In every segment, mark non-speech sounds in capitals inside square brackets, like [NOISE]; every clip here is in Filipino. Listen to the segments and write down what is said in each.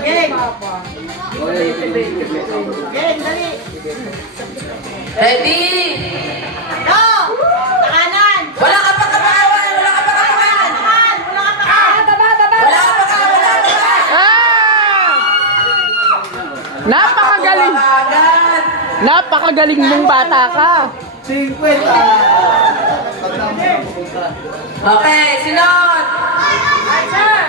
Game. Game, dali. Ready? Go! Kanan! Wala ka pa kapawan! Wala ka pa kapawan! Kanan! Wala ka pa! Baba, baba! Wala ka pa kapawan! Wala ka pa Ah! Napakagaling. Napakagaling mong bata ka. Okay, sinod! Oh,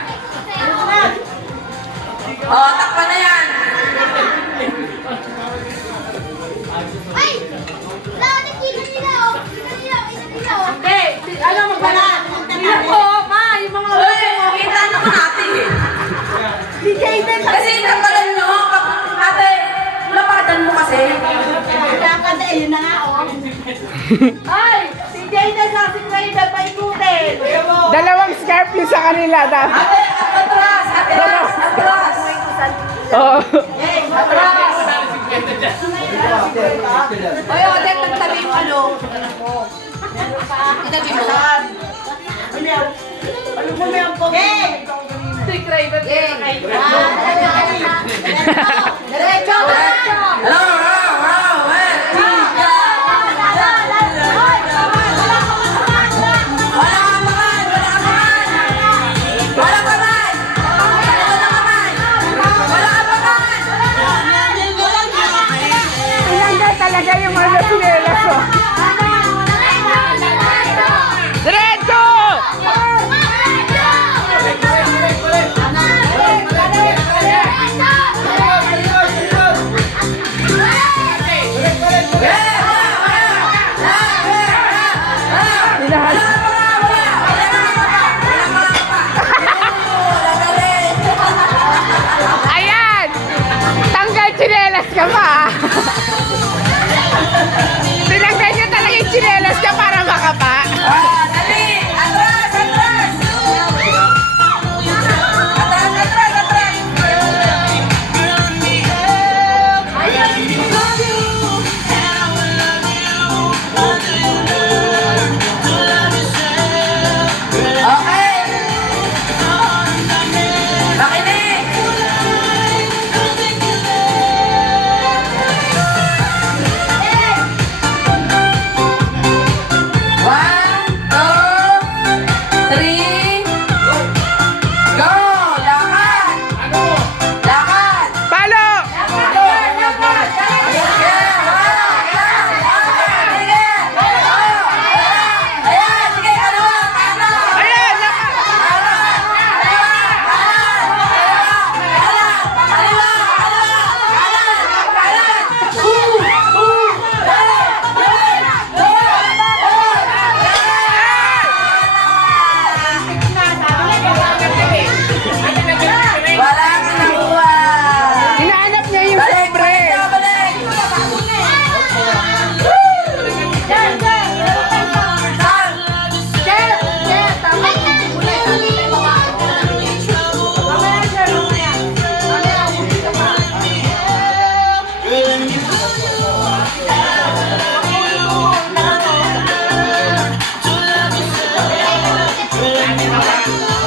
Ay! Si Jaden lang si Raider paikutin! Dalawang scarf yung sa kanila. Ate, atras! Atras! Atras! Oo. Atras! Oy, Odette, nagtabi yung ano. Tinabi mo. Ano mo yung pog? Hey! Si Craven. Hey! Diretso! Diretso! Hello, ano sinelas ko. Diretso! Tinahal. Ayan! Tanggal chinelas ka pa.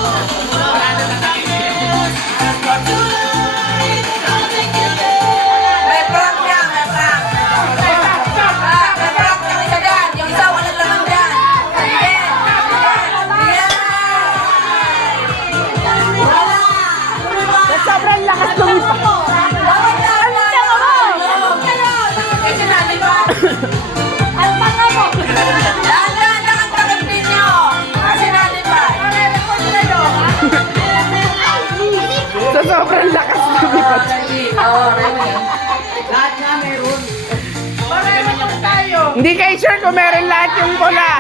May kayo sure kung meron lahat yung pula.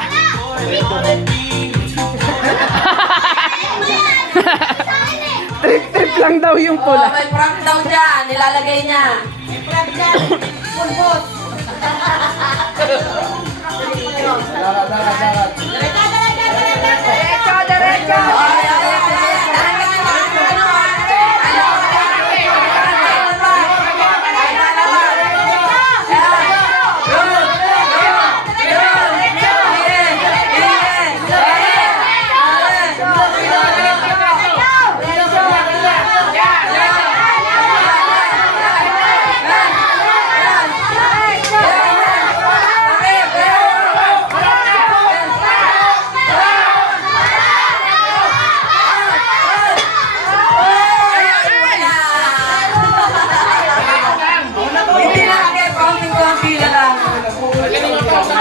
Trip-trip lang daw yung Oo, pula. may prank daw dyan. Nilalagay niya. Dyan. Pulbos. [LAUGHS] Diretso, diretso, diretso. Diretso, diretso.